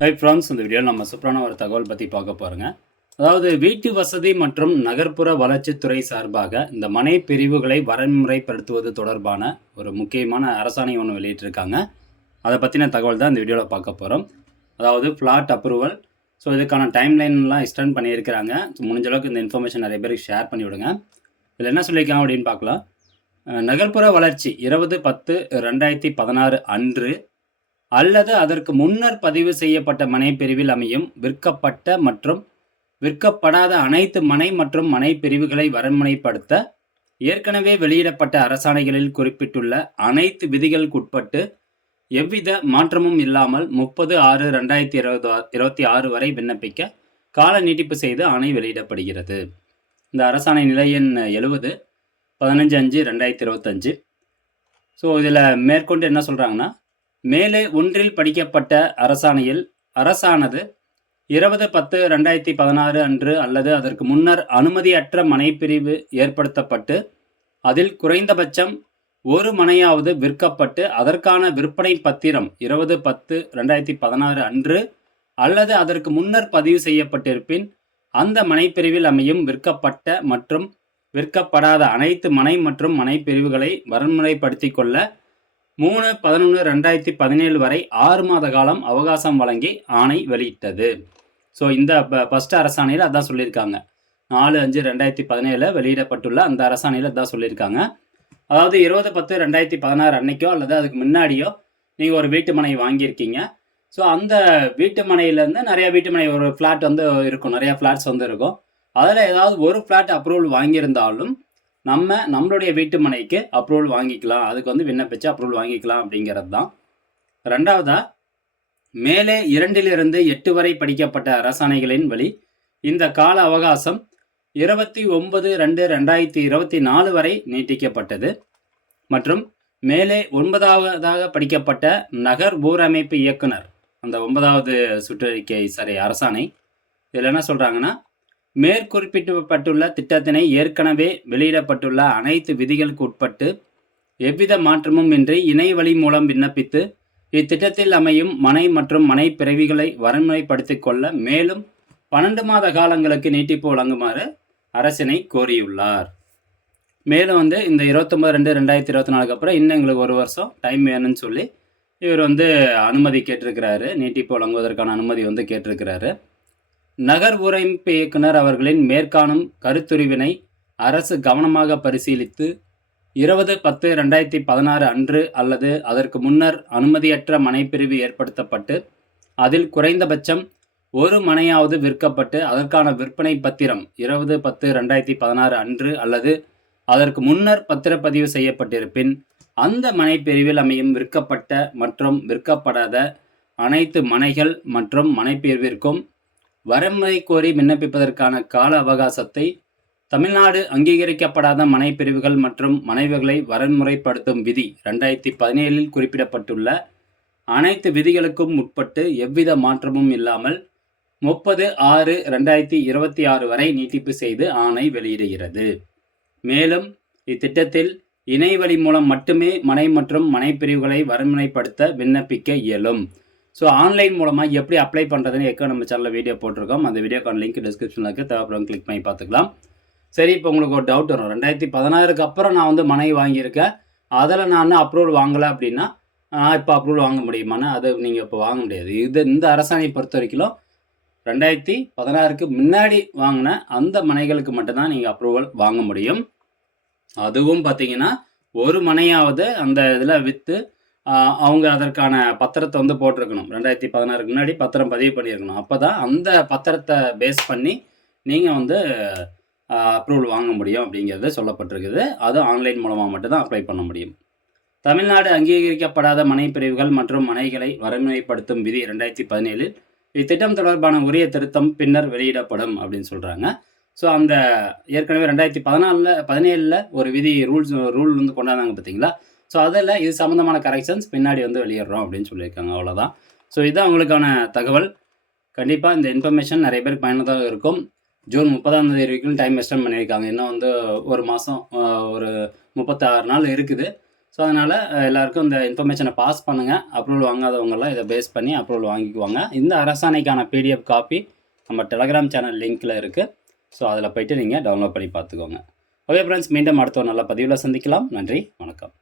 Hi friends இந்த வீடியோவில் நம்ம சூப்பரான ஒரு தகவல் பற்றி பார்க்க போகிறோங்க அதாவது வீட்டு வசதி மற்றும் நகர்ப்புற வளர்ச்சித்துறை சார்பாக இந்த மனை பிரிவுகளை வரன்முறைப்படுத்துவது தொடர்பான ஒரு முக்கியமான அரசாணை ஒன்று வெளியிட்டிருக்காங்க. அதை பற்றின தகவல் தான் இந்த வீடியோவில் பார்க்க போகிறோம் அதாவது ஃப்ளாட் அப்ரூவல் ஸோ இதுக்கான டைம்லைன்லாம் எக்ஸ்டெண்ட் பண்ணியிருக்கிறாங்க. ஸோ முடிஞ்ச அளவுக்கு இந்த இன்ஃபர்மேஷன் நிறைய பேருக்கு ஷேர் பண்ணி விடுங்க. இதில் என்ன சொல்லியிருக்காங்க அப்படின்னு பார்க்கலாம். நகர்ப்புற வளர்ச்சி இருபது பத்து ரெண்டாயிரத்தி பதினாறு அன்று அல்லது அதற்கு முன்னர் பதிவு செய்யப்பட்ட மனை பிரிவில் அமையும் விற்கப்பட்ட மற்றும் விற்கப்படாத அனைத்து மனை மற்றும் மனை பிரிவுகளை வரன்முனைப்படுத்த ஏற்கனவே வெளியிடப்பட்ட அரசாணைகளில் குறிப்பிட்டுள்ள அனைத்து விதிகளுக்குட்பட்டு எவ்வித மாற்றமும் இல்லாமல் முப்பது ஆறு ரெண்டாயிரத்தி இருபது இருபத்தி ஆறு வரை விண்ணப்பிக்க கால நீட்டிப்பு செய்து ஆணை வெளியிடப்படுகிறது. இந்த அரசாணை நிலை எண் எழுபது பதினஞ்சு அஞ்சு ரெண்டாயிரத்தி இருபத்தஞ்சு. ஸோ இதில் மேற்கொண்டு என்ன சொல்கிறாங்கன்னா மேலே ஒன்றில் படிக்கப்பட்ட அரசாணையில் அரசானது இருபது பத்து ரெண்டாயிரத்தி பதினாறு அன்று அல்லது அதற்கு முன்னர் அனுமதியற்ற மனைப்பிரிவு ஏற்படுத்தப்பட்டு அதில் குறைந்தபட்சம் ஒரு மனையாவது விற்கப்பட்டு அதற்கான விற்பனை பத்திரம் இருபது பத்து ரெண்டாயிரத்தி பதினாறு அன்று அல்லது அதற்கு முன்னர் பதிவு செய்யப்பட்டிருப்பின் அந்த மனைப்பிரிவில் அமையும் விற்கப்பட்ட மற்றும் விற்கப்படாத அனைத்து மனை மற்றும் மனைப்பிரிவுகளை வரன்முறைப்படுத்திக் கொள்ள மூணு பதினொன்று ரெண்டாயிரத்தி பதினேழு வரை ஆறு மாத காலம் அவகாசம் வழங்கி ஆணை வெளியிட்டது. ஸோ இந்த ஃபஸ்ட் அரசாணையில் அதான் சொல்லியிருக்காங்க. நாலு அஞ்சு ரெண்டாயிரத்தி பதினேழில் வெளியிடப்பட்டுள்ள அந்த அரசாணையில் அதான் சொல்லியிருக்காங்க. அதாவது இருபது பத்து ரெண்டாயிரத்தி பதினாறு அன்னைக்கோ அல்லது அதுக்கு முன்னாடியோ நீங்கள் ஒரு வீட்டு மனை வாங்கியிருக்கீங்க. ஸோ அந்த வீட்டு மனையிலேருந்து நிறைய வீட்டு மனை ஒரு ஃப்ளாட் வந்து இருக்கும். நிறையா ஃப்ளாட்ஸ் வந்து இருக்கும். அதில் ஏதாவது ஒரு ஃப்ளாட் அப்ரூவல் வாங்கியிருந்தாலும் நம்ம நம்மளுடைய வீட்டு மனைக்கு அப்ரூவல் வாங்கிக்கலாம். அதுக்கு வந்து விண்ணப்பிச்சு அப்ரூவல் வாங்கிக்கலாம் அப்படிங்கிறது தான் ரெண்டாவதா மேலே இரண்டிலிருந்து எட்டு வரை படிக்கப்பட்ட அரசாணைகளின் வழி இந்த கால அவகாசம் இருபத்தி ஒன்பது ரெண்டு ரெண்டாயிரத்தி இருபத்தி நாலு வரை நீட்டிக்கப்பட்டது. மற்றும் மேலே ஒன்பதாவதாக படிக்கப்பட்ட நகர் ஊரமைப்பு இயக்குனர் அந்த ஒன்பதாவது சுற்றறிக்கை சாரி அரசாணை இதில் என்ன சொல்கிறாங்கன்னா மேற்குறிப்பிடப்பட்டுள்ள திட்டத்தினை ஏற்கனவே வெளியிடப்பட்டுள்ள அனைத்து விதிகளுக்கு உட்பட்டு எவ்வித மாற்றமும் இன்றி இணையவழி மூலம் விண்ணப்பித்து இத்திட்டத்தில் அமையும் மனை மற்றும் மனை பிறவிகளை வரன்முறைப்படுத்திக் கொள்ள மேலும் பன்னெண்டு மாத காலங்களுக்கு நீட்டிப்பு வழங்குமாறு அரசினை கோரியுள்ளார். மேலும் வந்து இந்த இருபத்தொம்பது ரெண்டு ரெண்டாயிரத்தி இருபத்தி நாலுக்கு அப்புறம் இன்னும் எங்களுக்கு ஒரு வருஷம் டைம் வேணும்னு சொல்லி இவர் வந்து அனுமதி கேட்டிருக்கிறாரு. நீட்டிப்பு வழங்குவதற்கான அனுமதி வந்து கேட்டிருக்கிறாரு. நகர் ஊரமைப்பு இயக்குனர் அவர்களின் மேற்காணும் கருத்துரிவினை அரசு கவனமாக பரிசீலித்து இருபது பத்து ரெண்டாயிரத்தி பதினாறு அன்று அல்லது அதற்கு முன்னர் அனுமதியற்ற மனைப்பிரிவு ஏற்படுத்தப்பட்டு அதில் குறைந்தபட்சம் ஒரு மனையாவது விற்கப்பட்டு அதற்கான விற்பனை பத்திரம் இருபது பத்து ரெண்டாயிரத்தி பதினாறு அன்று அல்லது அதற்கு முன்னர் பத்திரப்பதிவு செய்யப்பட்டிருப்பின் அந்த மனைப்பிரிவில் அமையும் விற்கப்பட்ட மற்றும் விற்கப்படாத அனைத்து மனைகள் மற்றும் மனைப்பிரிவிற்கும் வரமுறை கோரி விண்ணப்பிப்பதற்கான கால அவகாசத்தை தமிழ்நாடு அங்கீகரிக்கப்படாத மனைப்பிரிவுகள் மற்றும் மனைவுகளை வரன்முறைப்படுத்தும் விதி ரெண்டாயிரத்தி பதினேழில் குறிப்பிடப்பட்டுள்ள அனைத்து விதிகளுக்கும் உட்பட்டு எவ்வித மாற்றமும் இல்லாமல் முப்பது ஆறு ரெண்டாயிரத்தி இருபத்தி ஆறு வரை நீட்டிப்பு செய்து ஆணை வெளியிடுகிறது. மேலும் இத்திட்டத்தில் இணையவழி மூலம் மட்டுமே மனை மற்றும் மனைப்பிரிவுகளை வரன்முறைப்படுத்த விண்ணப்பிக்க இயலும். ஸோ ஆன்லைன் மூலமாக எப்படி அப்ளை பண்ணுறதுன்னு எக்கோ நம்ம சேனலில் வீடியோ போட்டிருக்கோம். அந்த வீடியோக்கான லிங்க் டிஸ்கிரிப்ஷனில் இருக்குது தேவைப்படும் கிளிக் பண்ணி பார்த்துக்கலாம். சரி இப்போ உங்களுக்கு ஒரு டவுட் வரும். ரெண்டாயிரத்தி பதினாறுக்கு அப்புறம் நான் வந்து மனை வாங்கியிருக்கேன். அதில் நான் அப்ரூவல் வாங்கலை அப்படின்னா நான் இப்போ அப்ரூவல் வாங்க முடியுமான்னு அது நீங்கள் இப்போ வாங்க முடியாது. இது இந்த அரசாணையை பொறுத்த வரைக்கும் ரெண்டாயிரத்தி பதினாறுக்கு முன்னாடி வாங்கின அந்த மனைகளுக்கு மட்டும்தான் நீங்கள் அப்ரூவல் வாங்க முடியும். அதுவும் பார்த்தீங்கன்னா ஒரு மனையாவது அந்த இதில் விற்று அவங்க அதற்கான பத்திரத்தை வந்து போட்டிருக்கணும். ரெண்டாயிரத்தி பதினாறுக்கு முன்னாடி பத்திரம் பதிவு பண்ணியிருக்கணும். அப்போ தான் அந்த பத்திரத்தை பேஸ் பண்ணி நீங்கள் வந்து அப்ரூவல் வாங்க முடியும் அப்படிங்கிறது சொல்லப்பட்டிருக்குது. அது ஆன்லைன் மூலமாக மட்டும்தான் அப்ளை பண்ண முடியும். தமிழ்நாடு அங்கீகரிக்கப்படாத மனை பிரிவுகள் மற்றும் மனைகளை வரன்முறைப்படுத்தும் விதி ரெண்டாயிரத்தி பதினேழில் இத்திட்டம் தொடர்பான உரிய திருத்தம் பின்னர் வெளியிடப்படும் அப்படின்னு சொல்கிறாங்க ஸோ அந்த ஏற்கனவே ரெண்டாயிரத்தி பதினாலில் பதினேழில் ஒரு விதி ரூல்ஸ் ரூல் வந்து கொண்டாந்தாங்க பார்த்தீங்களா ஸோ அதில் இது சம்மந்தமான கரெக்ஷன்ஸ் பின்னாடி வந்து வெளியிடுறோம் அப்படின்னு சொல்லியிருக்காங்க. அவ்வளோதான் ஸோ இதுதான் அவங்களுக்கான தகவல். கண்டிப்பாக இந்த இன்ஃபர்மேஷன் நிறைய பேருக்கு பயனுள்ளதாக இருக்கும். ஜூன் முப்பதாம் தேதி வரைக்கும் டைம் எக்ஸ்டெண்ட் பண்ணியிருக்காங்க. இன்னும் வந்து ஒரு மாதம் ஒரு முப்பத்தாறு நாள் இருக்குது. ஸோ அதனால் எல்லாருக்கும் இந்த இன்ஃபர்மேஷனை பாஸ் பண்ணுங்கள் அப்ரூவல் வாங்காதவங்கெல்லாம் இதை பேஸ் பண்ணி அப்ரூவல் வாங்கிக்குவாங்க. இந்த அரசாணைக்கான பிடிஎஃப் காப்பி நம்ம டெலகிராம் சேனல் லிங்க்கில் இருக்குது ஸோ அதில் போயிட்டு நீங்கள் டவுன்லோட் பண்ணி பார்த்துக்கோங்க. ஓகே ஃப்ரெண்ட்ஸ் மீண்டும் அடுத்த ஒரு நல்ல பதிவில் சந்திக்கலாம். நன்றி. வணக்கம்.